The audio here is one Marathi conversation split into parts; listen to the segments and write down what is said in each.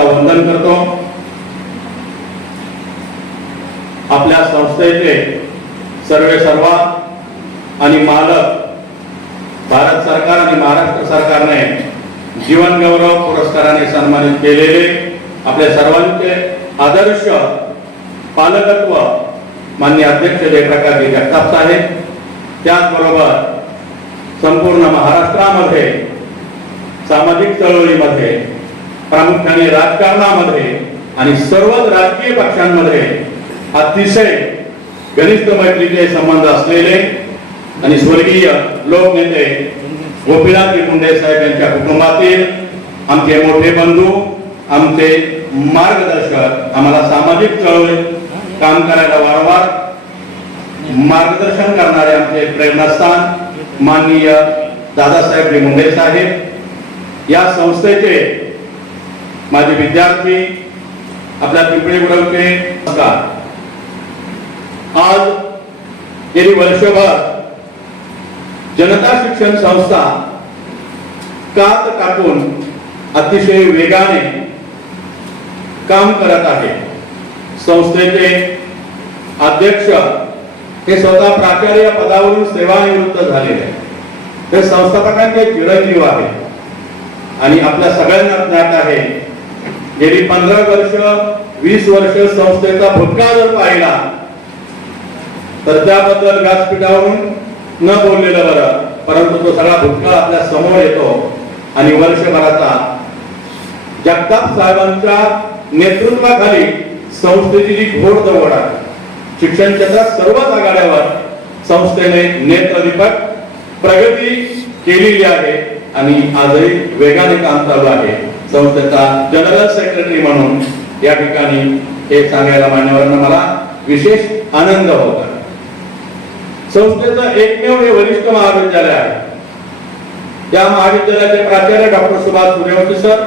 यांना वंदन करतो. आपल्या संस्थेचे सर्वे सर्वा आणि मालक भारत सरकार आणि महाराष्ट्र सरकारने जीवन गौरव पुरस्काराने सन्मानित केलेले आपल्या सर्वांचे आदर्श पालकत्व मान्य अध्यक्ष जयप्रकाशजी जगताप साहेब. त्याचबरोबर संपूर्ण महाराष्ट्रामध्ये सामाजिक चळवळीमध्ये प्रामुख्याने राजकारणामध्ये आणि सर्वच राजकीय पक्षांमध्ये अतिशय घनिष्ठ मैत्रीचे संबंध असलेले आणि स्वर्गीय लोकनेते गोपीनाथ मुंडे साहेब यांच्या कुटुंबातील आमचे मोठे बंधू आमचे मार्गदर्शक आम्हाला सामाजिक चळवळीत काम करायला वारंवार मार्गदर्शन करणारे आमचे प्रेरणास्थान माननीय दादासाहेब मुंडे साहेब. या संस्थेचे माझे विद्यार्थी आपल्या पिंपळी गुरवचे आज गेली वर्षभर जनता शिक्षण संस्था कात कापून अतिशय वेगाने काम करत आहे. संस्थेचे अध्यक्ष हे स्वतः प्राचार्य पदावरून सेवानिवृत्त झालेले आहे ते संस्थापकांचे चिरंजीव आहे आणि आपल्या सगळ्यांना ज्ञात आहे गेली पंधरा वर्ष वीस वर्ष संस्थेचा भूतकाळ जर पाहिला तर त्याबद्दल व्यासपीठावरून न बोललेलं बरं परंतु तो सगळा भूतकाळ आपल्यासमोर येतो. आणि वर्षभराचा जगताप साहेबांच्या नेतृत्वाखाली संस्थेची जी घोड दवड आहे शिक्षण क्षेत्रात सर्वच आघाड्यावर संस्थेने नेत्रदीपक प्रगती केलेली आहे आणि आजही वेगाने काम चालू आहे. संस्थेचा जनरल सेक्रेटरी म्हणून या ठिकाणी हे सांगायला मान्यवरांना मला विशेष आनंद होता. संस्थेचं एकमेव हे वरिष्ठ महाविद्यालय आहे. या महाविद्यालयाचे प्राचार्य डॉक्टर सुभाष सूर्यवंशी सर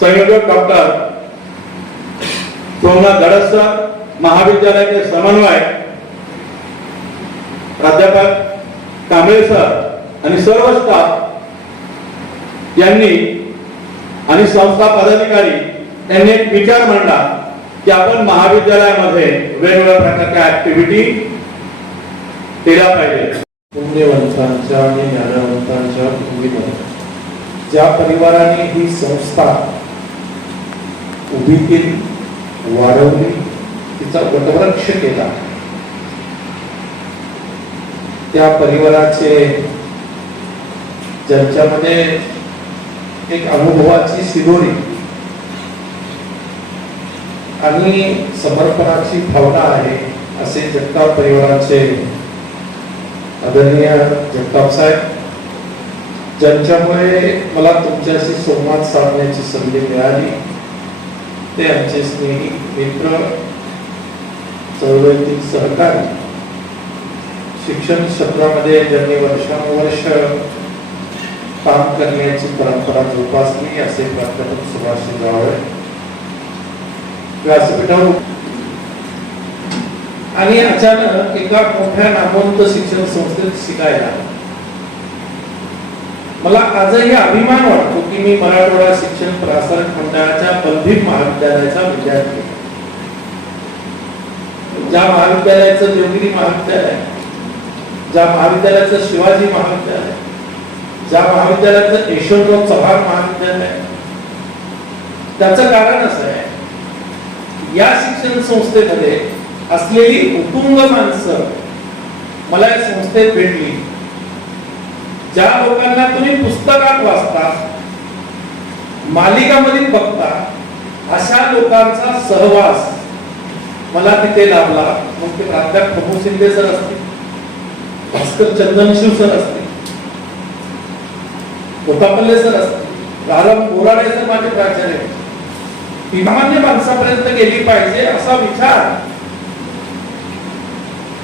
संयोजक डॉक्टर सोमनाथ धडस सर महाविद्यालयाचे समन्वय प्राध्यापक कांबळे सर आणि सर्व स्टाफ यांनी आणि संस्था पदाधिकारी त्यांनी एक विचार मांडला की आपण महाविद्यालयामध्ये वेगवेगळ्या प्रकारच्या ऍक्टिव्हिटी केल्या पाहिजे. पुण्यवंतांच्या आणि ज्ञानवंतांच्या भूमीवर ज्या परिवाराने ही संस्था उभी केली वाढवली तिचा वटवृक्ष केला त्या परिवाराचे ज्यांच्यामध्ये एक अनुभवाची शिदोरी आणि समर्पणाची भावना आहे असे जगताप परिवाराचे आदरणीय जगताप साहेब ज्यांच्यामुळे मला तुमच्याशी संवाद साधण्याची संधी मिळाली. ते आमचे स्नेही मित्र चळवळीतील सहकारी. शिक्षण क्षेत्रामध्ये ज्यांनी वर्षानुवर्ष काम करण्याची परंपरा जोपासली असे प्राध्यापक सुभाष जावळे व्यासपीठावर आणि अचानक एका मोठ्या नामवंत शिक्षण संस्थेत शिकायला मला आजही अभिमान वाटतो की मी मराठवाडा शिक्षण प्रसारक मंडळाच्या पदवी महाविद्यालयाचा विद्यार्थी ज्या महाविद्यालयाचं देवगिरी महाविद्यालय ज्या महाविद्यालयाचं शिवाजी महाविद्यालय ज्या महाविद्यालयाचं यशवंतराव चव्हाण महाविद्यालय त्याचं कारण असं आहे या शिक्षण संस्थेमध्ये असलेली कुटुंब माणसं मला या संस्थेत भेटली. ज्या लोकांना तुम्ही पुस्तकात वाचता मालिकामध्ये बघता अशा लोकांचा सहवास मला तिथे लाभला. मग ते प्राध्यापक प्रभू शिंदे सर असतील भास्कर चंदनशिव सर असतील कोतापल्ले सर असतील. रारम बोराडे सर माझे प्राचार्य विमान्य ती सामान्य माणसापर्यंत गेली पाहिजे असा विचार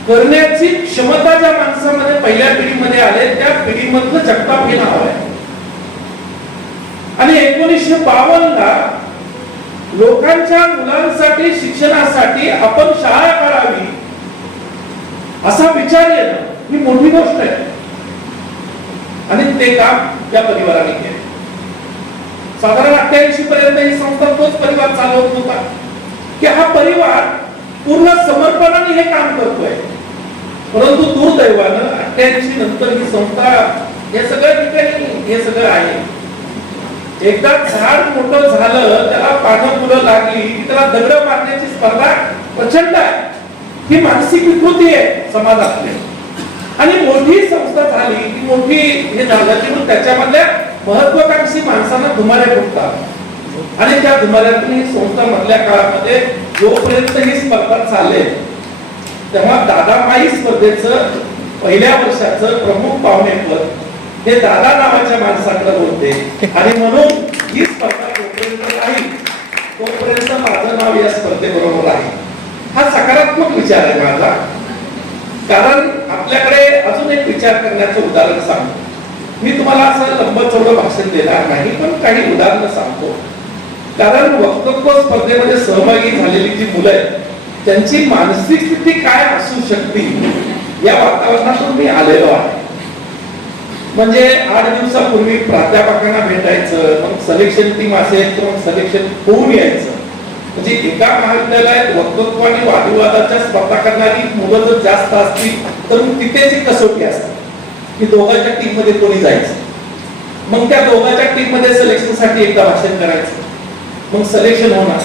करण्याची क्षमता ज्या माणसामध्ये पहिल्या पिढीमध्ये आले त्या पिढीमधलं जगताप हे नाव आहे. आणि एकोणीसशे बावन्न ला लोकांच्या मुलांसाठी शिक्षणासाठी आपण शाळा काढावी असा विचार येणं ही मोठी गोष्ट आहे. आणि ते काम त्या परिवाराने केले. साधारण अठ्ठ्याऐंशी पर्यंत ही संस्था तोच परिवार चालवत होता की हा परिवार पूर्ण समर्पणाने हे काम करतोय. परंतु दुर्दैवानं अठ्ठ्याऐंशी नंतर ही संस्था हे सगळं ठिकाणी हे सगळं आहे. एकदा झाड मोठं झालं त्याला पानं फुलं लागली की त्याला दगड मारण्याची स्पर्धा प्रचंड आहे. ही मानसिक विकृती आहे समाजातली. आणि मोठी संस्था झाली की मोठी हे झालं की मग त्याच्यामधल्या महत्वाकांक्षी माणसांना धुमाऱ्या फुटतात. आणि त्या धुमाऱ्यातून ही संस्था मधल्या काळामध्ये जोपर्यंत ही स्पर्धा चालले तेव्हा दादा माई स्पर्धेचं पहिल्या वर्षाचं प्रमुख पाहुणेपद हे दादा नावाच्या माणसाकडे होते. आणि म्हणून ही स्पर्धा जोपर्यंत राहील तोपर्यंत माझं नाव या स्पर्धेबरोबर आहे. हा सकारात्मक विचार आहे माझा. कारण आपल्याकडे अजून एक विचार करण्याचं उदाहरण सांगतो. मी तुम्हाला असं लंब चौड भाषण देणार नाही पण काही उदाहरणं सांगतो. कारण वक्तव्य स्पर्धेमध्ये सहभागी झालेली जी मुलं आहेत त्यांची मानसिक स्थिती काय असू शकते या वातावरणातून मी आलेलो आहे. म्हणजे आठ दिवसापूर्वी प्राध्यापकांना भेटायचं मग सलेक्शन टीम असेल तर मग सलेक्शन होऊन यायचं. म्हणजे एका महाविद्यालयात वक्तृत्व आणि वादविवादाच्या स्पर्धा करणारी मुलं जर जास्त असतील तर मग तिथेच कसोटी असते. की दोघांच्या टीममध्ये कोणी जायचं? मग त्या दोघांच्या टीममध्ये सिलेक्शनसाठी एकदा भाषण करायचं. मग सिलेक्शन होणार.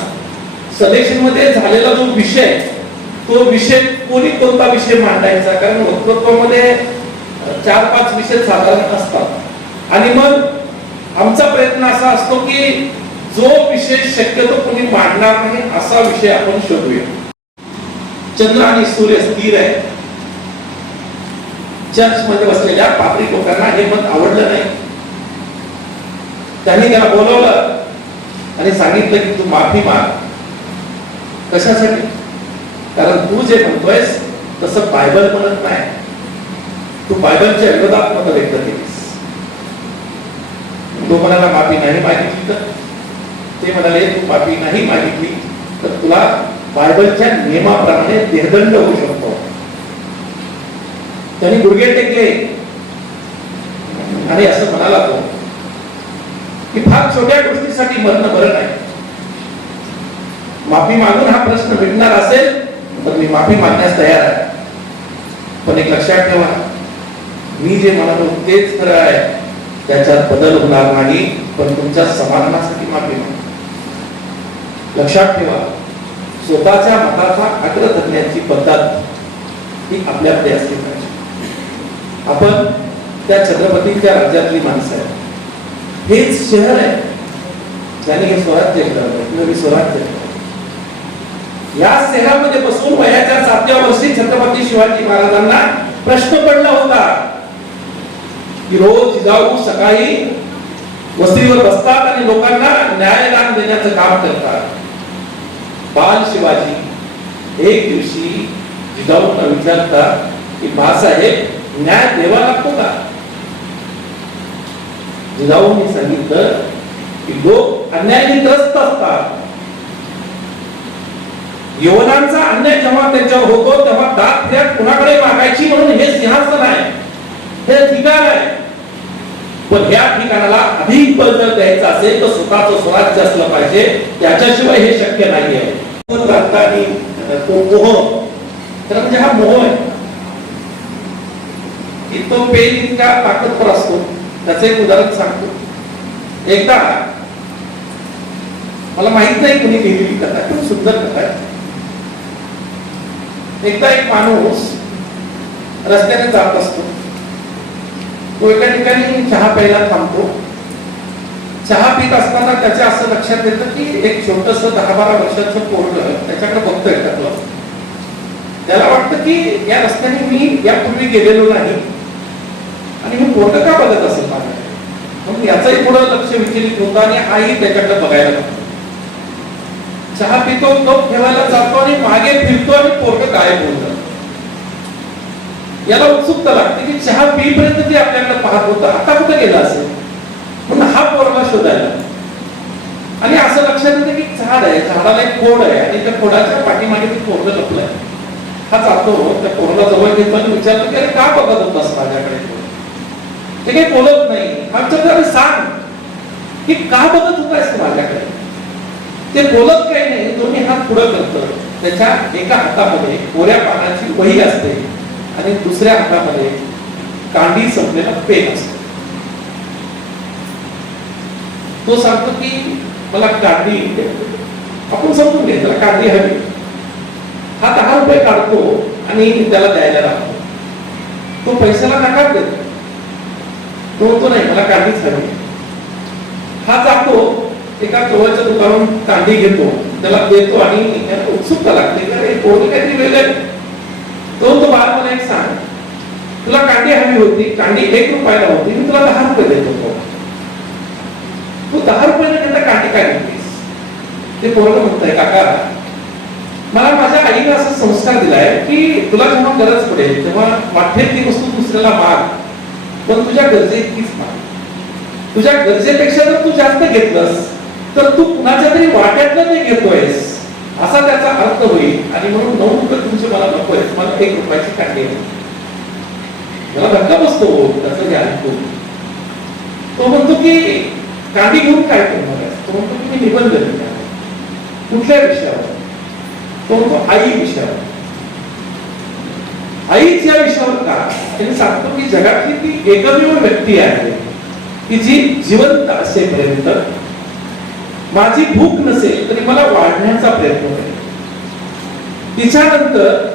सलेक्शनमध्ये झालेला जो विषय तो विषय कोणी कोणता विषय मांडायचा? कारण वक्तृत्वामध्ये चार पाच विषय साधारण असतात. आणि मग आमचा प्रयत्न असा असतो की जो विषय शक्यतो कोणी मांडणार नाही असा विषय आपण शोधूया. चंद्र आणि सूर्य स्थिर आहे. चर्च मध्ये बसलेल्या पापरी लोकांना हे मत आवडलं नाही. त्यांनी त्याला बोलवलं आणि सांगितलं की तू माफी माग. कशासाठी? कारण तू जे म्हणतोयस तसं बायबल म्हणत नाही. तू बायबलच्या विरोधात मत व्यक्त केलीस. तो म्हणाला माफी नाही मागितली तर? ते म्हणाले तू माफी नाही मागितली तर तुला बायबलच्या नियमाप्रमाणे देहदंड होऊ शकतो. त्यांनी गुडघे टेकले. आणि असं म्हणाला तो की फार छोट्या गोष्टीसाठी मरणं बरं नाही. माफी मागून हा प्रश्न मिटणार असेल तर मी माफी मागण्यास तयार आहे. पण एक लक्षात ठेवा मी जे म्हणालो तेच खरं आहे. त्याच्यात बदल होणार नाही पण तुमच्या समाधानासाठी माफी मागतो लक्षात ठेवा स्वतःच्या मताचा आग्रह धरण्याची पद्धत ही आपल्याकडे असली पाहिजे. आपण त्या छत्रपतीच्या राज्यातली माणसं आहे हेच शहर आहे. ज्याने हे स्वराज्य केलं स्वराज्य या शहरामध्ये बसून वयाच्या सातव्या वर्षी छत्रपती शिवाजी महाराजांना प्रश्न पडला होता की रोज जाऊ सकाळी वस्तीवर बसतात आणि लोकांना न्यायदान देण्याचं काम करतात. बाल शिवाजी एक दिवशी जिजाऊंना विचारता की बाळासाहेब न्याय द्यावा लागतो का? जिजाऊंनी सांगितलं की लोक अन्यायाने त्रस्त असतात. यवनांचा अन्याय जेव्हा त्यांच्यावर होतो तेव्हा दात फिर्याद कुणाकडे मागायची म्हणून हे सिंहासन आहे. हे ठिकाण आहे. पण ह्या ठिकाणाला अधिक बळ जर द्यायचं असेल तर स्वतःच स्वराज्य असलं पाहिजे. त्याच्याशिवाय हे शक्य नाही आहे तो मोह तर म्हणजे हा मोह आहे. की तो पेन इतका ताकदवर असतो. त्याचं एक उदाहरण सांगतो. एकदा मला माहीत नाही कुणी लिहिलेली कथा खूप सुंदर कथा आहे. एकदा एक माणूस रस्त्याने जात असतो. तो एका ठिकाणी चहा प्यायला थांबतो. चहा पित असताना त्याच्या असं लक्षात येतं की एक छोटस दहा बारा वर्षाचं पोर्ट त्याच्याकडे बघतोय टाकलं त्याला वाटतं की या रस्त्याने मी यापूर्वी गेलेलो नाही. आणि मी पोर्ट का बघत असेल माझ्याकडे? मग याचंही पुढं लक्ष विचलित होतं आणि हाही त्याच्याकडे बघायला लागतो. चहा पितो तो ठेवायला जातो आणि मागे फिरतो आणि पोरग गायब होतं याला उत्सुकता लागते की चहा पिईपर्यंत ते आपल्याकडे पाहत होतं. आता कुठं गेला असेल? म्हणून हा पोरगा शोधायला आणि असं लक्षात येतं की झाड आहे झाडाला एक खोड आहे आणि त्या खोडाच्या पाठीमागे ते पोरग लपलंय हा जातो त्या पोरला जवळ घेतो आणि विचारतो की अरे का बघत होतास माझ्याकडे ते? काही बोलत नाही. हा विचारतो अरे सांग की का बघत होतास तू माझ्याकडे? ते बोलत काही नाही. दोन्ही हात पुढं करतो. त्याच्या एका हातामध्ये कोऱ्या पानाची वही असते. आणि दुसऱ्या हातामध्ये कांडी संपलेला पेन असतो. तो सांगतो की मला कांडी आपण समजून घे त्याला कांडी हवी हा दहा रुपये काढतो आणि त्याला द्यायला लागतो. तो पैशाला नकार देतो. तो तो नाही मला कांडीच हवी हा जातो एका जवळच्या दुकानातून कांडी घेतो. त्याला देतो आणि त्याला उत्सुकता लागते कोणी काहीतरी वेगळं तो तो बाळ तुला कांडी हवी होती कांडी एक रुपयाला होती मी तुला दहा रुपये देत होतो तू दहा रुपयाला त्यांना कांडी काय घेतलीस? ते पोरग म्हणताय काका मला माझ्या आईने असा संस्कार दिलाय की तुला जेव्हा गरज पडेल तेव्हा वाटेल ती वस्तू दुसऱ्याला माग पण तुझ्या गरजेतकीच माग. तुझ्या गरजेपेक्षा जर तू जास्त घेतलंस तर तू कुणाच्या तरी वाट्यातलं ते घेतोयस असा त्याचा अर्थ होईल. आणि म्हणून नऊ रुपये तुमचे मला नको आहेत मला एक रुपयाची कांडी आहे धक्का बसतो त्याचं जे ऐकतो तो म्हणतो की कांडी घेऊन काय करणार तो म्हणतो की मी निबंध लिहिणार कुठल्या विषयावर तो म्हणतो आई विषयावर आईच या विषयावर का त्यांनी सांगतो की जगातली ती एकमेव व्यक्ती आहे की जी जिवंत असेपर्यंत माझी भूक नसेल तरी मला वाढण्याचा प्रयत्न करेल तिच्यानंतर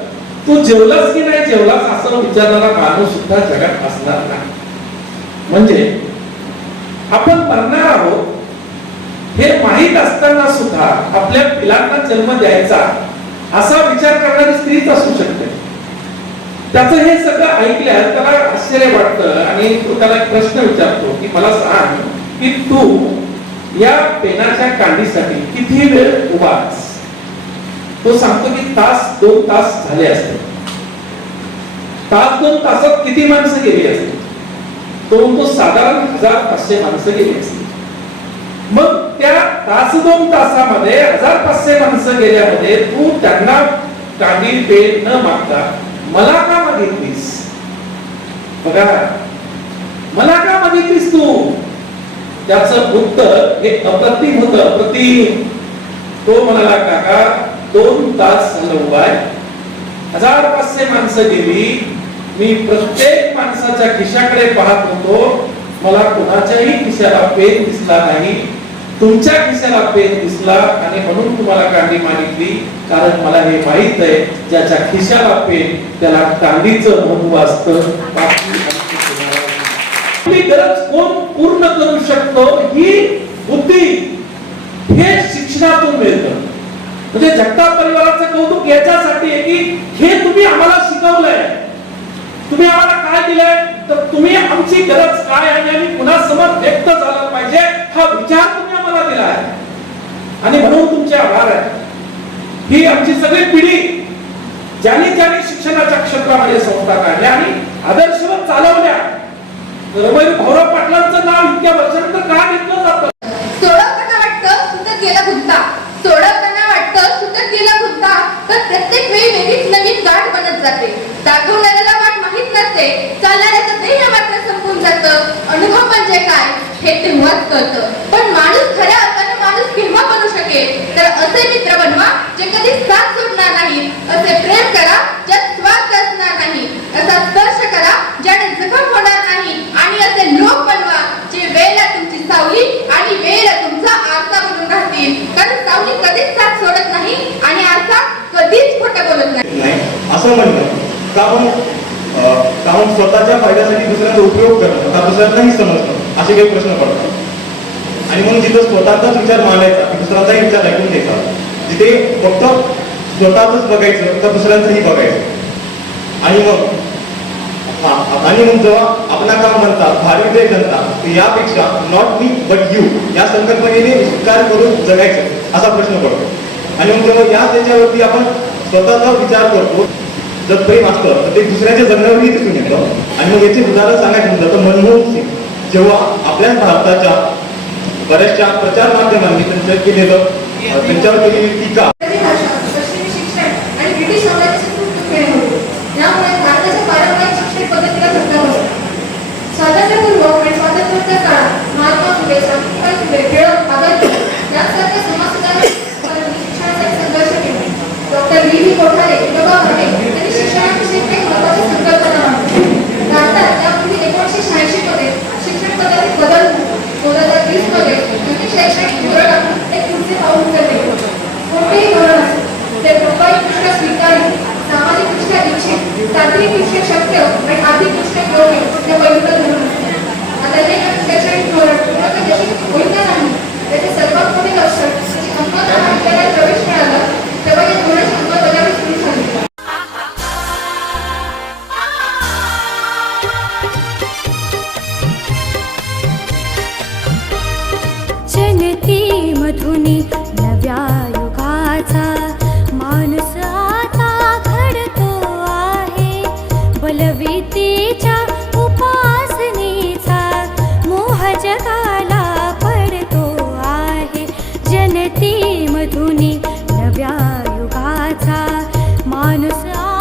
तू जेवलास की नाही जेवलास असं विचारणारा माणूस सुद्धा जगात असणार नाही. म्हणजे आपण मरणार आहोत हे माहीत असताना सुद्धा आपल्या पिलांना जन्म द्यायचा असा विचार करणारी स्त्रीच असू शकते. त्याचं हे सगळं ऐकल्यास त्याला आश्चर्य वाटतं आणि तो त्याला एक प्रश्न विचारतो की मला सांग की तू या पेनाच्या कांडीसाठी किती वेळ उभा तो सांगतो की तास दोन तास झाले असते तास दोन तासात किती माणसं गेली असतील? तो साधारण हजार पाचशे माणसं गेली असतील. मग त्या तास दोन तासामध्ये हजार पाचशे माणसं गेल्यामध्ये तू त्यांना काही पेन न मागता मला का मागितलीस? बघा मला का मागितलीस तू? त्याचं उत्तर हे अप्रतिम होत अप्रतिम. तो म्हणाला काका दोन तास झालं हजार पाचशे माणसं गेली मी प्रत्येक माणसाच्या खिशाकडे पाहत होतो मला कोणाच्याही खिशाला पेन दिसला नाही. तुमच्या खिशाला पेन दिसला आणि म्हणून तुम्हाला कांडी मागितली कारण मला हे माहीत आहे ज्याच्या खिशाला पेन त्याला कांडीचं महत्त्व असतं. आपली गरज कोण पूर्ण करू शकतो ही बुद्धी हे शिक्षणातून मिळतं. म्हणजे जगताप परिवाराचं कौतुक याच्यासाठी आहे की हे तुम्ही आम्हाला शिकवलंय. आम्हाला तर तुम्ही आमची गरज काय आहे आणि पुन्हा कुणासमोर व्यक्त झाला पाहिजे हा विचार तुम्ही आम्हाला दिला आहे. आणि म्हणून तुमचे आभार आहे. ही आमची सगळी पिढी ज्यांनी ज्यांनी शिक्षणाच्या क्षेत्रामध्ये संस्था काढल्या आणि आदर्शवत चालवल्या रमेश भाऊराव पाटलांचं नाव इतक्या वर्षानंतर का घेतलं जातं? सोडवताना वाटतं? गेला गुंता सोडवताना वाटतं सुटत गेला गुंता तर प्रत्येक वेळी वेगळीच वाट बनत जाते. दाखवणाऱ्याला वाट माहीत नसते. चालणाऱ्याचं ध्येय मात्र संपून जातं. अनुभव म्हणजे काय हे तेव्हाच कळतं पण माणूस खऱ्या अर्थानं माणूस केव्हा बनू शकेल तर असे मित्र बनवा जे कधी साथ सोडणार नाही असे प्रेम करा ज्यात स्वार्थ असणार नाही असा स्पर्श करा ज्याने जखम होणार नाही आणि असे लोक बनवा जे वेळेला तुमची सावली आणि वेळेला तुमचा आरसा बनून राहतील कारण सावली कधीच साथ सोडत नाही आणि आरसा कधीच खोटं बोलत नाही नाही असं म्हणणं का आपण अं, का आपण स्वतःच्या फायद्यासाठी दुसऱ्यांचा उपयोग करणं का दुसऱ्यांनाही समजणं असे काही प्रश्न पडतात. आणि म्हणून जिथं स्वतःचाच विचार मांडायचा दुसऱ्याचाही विचार ऐकून घ्यायचा. जिथे फक्त स्वतःच बघायचं तर दुसऱ्यांचंही बघायचं. आणि मग हा आणि मग जेव्हा आपला काम म्हणतात भारी जनता म्हणतात यापेक्षा नॉट मी बट यू या संकल्पनेने स्वीकार करून जगायचं असा प्रश्न पडतो. आणि मग जेव्हा या त्याच्यावरती आपण स्वतःचा विचार करतो जर प्रेम असतं तर ते दुसऱ्याच्या जगण्यावरही दिसून येतं. आणि मग याचे उदाहरण सांगायचं म्हटलं तर मनमोहन सिंग. जेव्हा आपल्या भारताच्या बऱ्याचशा प्रचार माध्यमांनी त्यांचं केलेलं त्यांच्यावर केलेली टीका. शिक्षण आणि ब्रिटिश साम्राज्याचे खूप त्यामुळे भारताच्या पारंपरिक शिक्षण पद्धतीला जितके शक्य आणि दृष्ट्या धोरण हे बघितलं धोरण आता जे शैक्षणिक धोरण